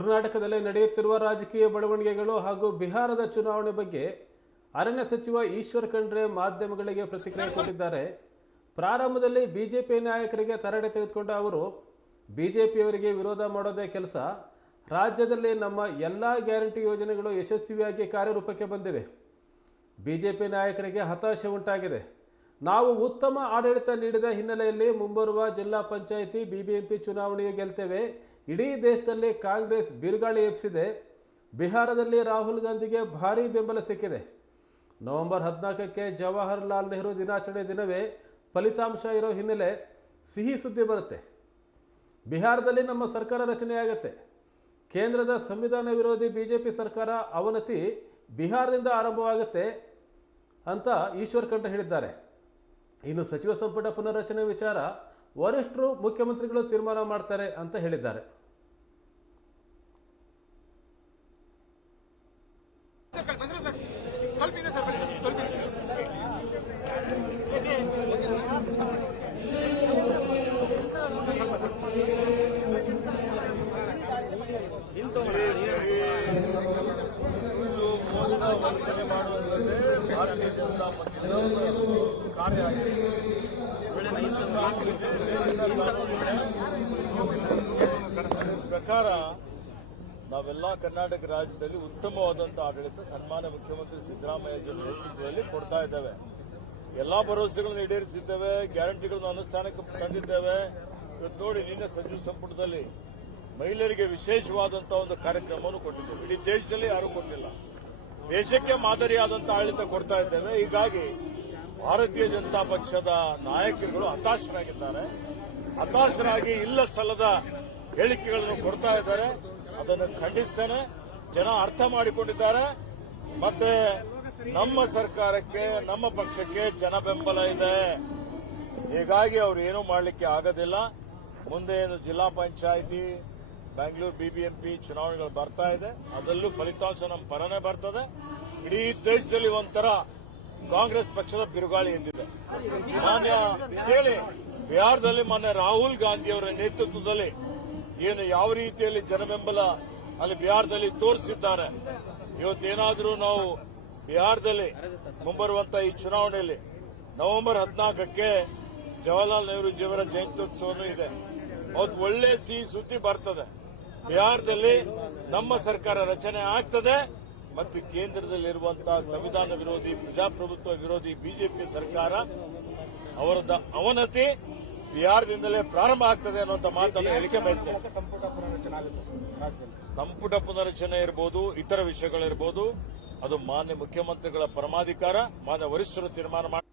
ಕರ್ನಾಟಕದಲ್ಲಿ ನಡೆಯುತ್ತಿರುವ ರಾಜಕೀಯ ಬೆಳವಣಿಗೆಗಳು ಹಾಗೂ ಬಿಹಾರದ ಚುನಾವಣೆ ಬಗ್ಗೆ ಅರಣ್ಯ ಸಚಿವ ಈಶ್ವರ್ ಖಂಡ್ರೆ ಮಾಧ್ಯಮಗಳಿಗೆ ಪ್ರತಿಕ್ರಿಯೆ ಕೊಟ್ಟಿದ್ದಾರೆ ಪ್ರಾರಂಭದಲ್ಲಿ ಬಿಜೆಪಿ ನಾಯಕರಿಗೆ ತರಡೆ ತೆಗೆದುಕೊಂಡ ಅವರು, ಬಿಜೆಪಿಯವರಿಗೆ ವಿರೋಧ ಮಾಡೋದೇ ಕೆಲಸ. ರಾಜ್ಯದಲ್ಲಿ ನಮ್ಮ ಎಲ್ಲ ಗ್ಯಾರಂಟಿ ಯೋಜನೆಗಳು ಯಶಸ್ವಿಯಾಗಿ ಕಾರ್ಯರೂಪಕ್ಕೆ ಬಂದಿವೆ. ಬಿಜೆಪಿ ನಾಯಕರಿಗೆ ಹತಾಶೆ ಉಂಟಾಗಿದೆ. ನಾವು ಉತ್ತಮ ಆಡಳಿತ ನೀಡಿದ ಹಿನ್ನೆಲೆಯಲ್ಲಿ ಮುಂಬರುವ ಜಿಲ್ಲಾ ಪಂಚಾಯಿತಿ, ಬಿಬಿಎಂಪಿ ಚುನಾವಣೆಯು ಗೆಲ್ತೇವೆ. ಇಡೀ ದೇಶದಲ್ಲಿ ಕಾಂಗ್ರೆಸ್ ಬಿರುಗಾಳಿ ಎಬ್ಸಿದೆ ಬಿಹಾರದಲ್ಲಿ ರಾಹುಲ್ ಗಾಂಧಿಗೆ ಭಾರೀ ಬೆಂಬಲ ಸಿಕ್ಕಿದೆ. ನವೆಂಬರ್ ಹದಿನಾಲ್ಕಕ್ಕೆ ಜವಾಹರ್ಲಾಲ್ ನೆಹರು ದಿನಾಚರಣೆ ದಿನವೇ ಫಲಿತಾಂಶ ಇರೋ ಹಿನ್ನೆಲೆ ಸಿಹಿ ಸುದ್ದಿ ಬರುತ್ತೆ. ಬಿಹಾರದಲ್ಲಿ ನಮ್ಮ ಸರ್ಕಾರ ರಚನೆಯಾಗುತ್ತೆ. ಕೇಂದ್ರದ ಸಂವಿಧಾನ ವಿರೋಧಿ ಬಿ ಜೆ ಪಿ ಸರ್ಕಾರ ಅವನತಿ ಬಿಹಾರದಿಂದ ಆರಂಭವಾಗುತ್ತೆ ಅಂತ ಈಶ್ವರ್ ಖಂಡ್ರೆ ಹೇಳಿದ್ದಾರೆ. ಇನ್ನು ಸಚಿವ ಸಂಪುಟ ಪುನರ್ರಚನೆ ವಿಚಾರ ವರಿಷ್ಠರು ಮುಖ್ಯಮಂತ್ರಿಗಳು ತೀರ್ಮಾನ ಮಾಡ್ತಾರೆ ಅಂತ ಹೇಳಿದ್ದಾರೆ. ಸುಳ್ಳು ಮೋಸ ವಂಚನೆ ಮಾಡುವುದಲ್ಲದೆ ಭಾರತೀಯ ಪಕ್ಷದ ಕಾರ್ಯ ಆಗಿದೆ ಪ್ರಕಾರ ನಾವೆಲ್ಲ ಕರ್ನಾಟಕ ರಾಜ್ಯದಲ್ಲಿ ಉತ್ತಮವಾದಂತಹ ಆಡಳಿತ ಸನ್ಮಾನ್ಯ ಮುಖ್ಯಮಂತ್ರಿ ಸಿದ್ದರಾಮಯ್ಯ ನೇತೃತ್ವದಲ್ಲಿ ಕೊಡ್ತಾ ಇದ್ದೇವೆ. ಎಲ್ಲಾ ಭರವಸೆಗಳನ್ನು ಈಡೇರಿಸಿದ್ದೇವೆ, ಗ್ಯಾರಂಟಿಗಳನ್ನು ಅನುಷ್ಠಾನಕ್ಕೆ ತಂದಿದ್ದೇವೆ. ಇವತ್ತು ನೋಡಿ ನಿನ್ನೆ ಸಚಿವ ಸಂಪುಟದಲ್ಲಿ ಮಹಿಳೆಯರಿಗೆ ವಿಶೇಷವಾದಂತಹ ಒಂದು ಕಾರ್ಯಕ್ರಮವನ್ನು ಕೊಟ್ಟಿದ್ದೇವೆ. ಇಡೀ ದೇಶದಲ್ಲಿ ಯಾರೂ ಕೊಟ್ಟಿಲ್ಲ. ದೇಶಕ್ಕೆ ಮಾದರಿಯಾದಂತಹ ಆಡಳಿತ ಕೊಡ್ತಾ ಇದ್ದೇವೆ. ಹೀಗಾಗಿ ಭಾರತೀಯ ಜನತಾ ಪಕ್ಷದ ನಾಯಕರುಗಳು ಹತಾಶರಾಗಿದ್ದಾರೆ. ಹತಾಶರಾಗಿ ಇಲ್ಲ ಸಲ್ಲದ ಹೇಳಿಕೆಗಳನ್ನು ಕೊಡ್ತಾ ಇದ್ದಾರೆ. ಅದನ್ನು ಖಂಡಿಸ್ತೇನೆ. ಜನ ಅರ್ಥ ಮಾಡಿಕೊಂಡಿದ್ದಾರೆ. ಮತ್ತೆ ನಮ್ಮ ಸರ್ಕಾರಕ್ಕೆ, ನಮ್ಮ ಪಕ್ಷಕ್ಕೆ ಜನ ಬೆಂಬಲ ಇದೆ. ಹೀಗಾಗಿ ಅವರು ಏನೂ ಮಾಡಲಿಕ್ಕೆ ಆಗೋದಿಲ್ಲ. ಮುಂದೆ ಏನು ಜಿಲ್ಲಾ ಪಂಚಾಯಿತಿ ಬೆಂಗಳೂರು ಬಿಬಿಎಂಪಿ ಚುನಾವಣೆಗಳು ಬರ್ತಾ ಇದೆ. ಅದರಲ್ಲೂ ಫಲಿತಾಂಶ ನಮ್ಮ ಪರನೇ ಬರ್ತದೆ. ಇಡೀ ದೇಶದಲ್ಲಿ ಒಂಥರ ಕಾಂಗ್ರೆಸ್ ಪಕ್ಷದ ಬಿರುಗಾಳಿ ಎಂದಿದೆ ಮಾನ್ಯ, ಹೇಳಿ, ಬಿಹಾರದಲ್ಲಿ ಮೊನ್ನೆ ರಾಹುಲ್ ಗಾಂಧಿ ಅವರ ನೇತೃತ್ವದಲ್ಲಿ ಏನು ಯಾವ ರೀತಿಯಲ್ಲಿ ಜನಬೆಂಬಲ ಅಲ್ಲಿ ಬಿಹಾರದಲ್ಲಿ ತೋರಿಸಿದ್ದಾರೆ? ಇವತ್ತೇನಾದರೂ ನಾವು ಬಿಹಾರದಲ್ಲಿ ಮುಂಬರುವಂತಹ ಈ ಚುನಾವಣೆಯಲ್ಲಿ ನವೆಂಬರ್ ಹದಿನಾಲ್ಕಕ್ಕೆ ಜವಾಹರಲಾಲ್ ನೆಹರು ಜೀವರ ಜಯಂತ್ಯೋತ್ಸವನೂ ಇದೆ. ಅವತ್ತು ಒಳ್ಳೆ ಸಿಹಿ ಸುದ್ದಿ ಬರ್ತದೆ. ಬಿಹಾರದಲ್ಲಿ ನಮ್ಮ ಸರ್ಕಾರ ರಚನೆ ಆಗ್ತದೆ ಮತ್ತು ಕೇಂದ್ರದಲ್ಲಿರುವಂತಹ ಸಂವಿಧಾನ ವಿರೋಧಿ, ಪ್ರಜಾಪ್ರಭುತ್ವ ವಿರೋಧಿ, ಬಿಜೆಪಿ ಸರ್ಕಾರ ಅವರದ ಅವನತಿ ಬಿಹಾರದಿಂದಲೇ ಪ್ರಾರಂಭ ಆಗ್ತದೆ ಅನ್ನುವಂಥ ಮಾತನ್ನು ಹೇಳಿಕೆ ಬಯಸ್ತೇನೆ. ಸಂಪುಟ ಪುನರಚನೆ ಇರಬಹುದು ಇತರ ವಿಷಯಗಳಿರ್ಬೋದು ಅದು ಮಾನ್ಯ ಮುಖ್ಯಮಂತ್ರಿಗಳ ಪರಮಾಧಿಕಾರ ಮಾನ್ಯ ವರಿಷ್ಠರು ತೀರ್ಮಾನ ಮಾಡಿ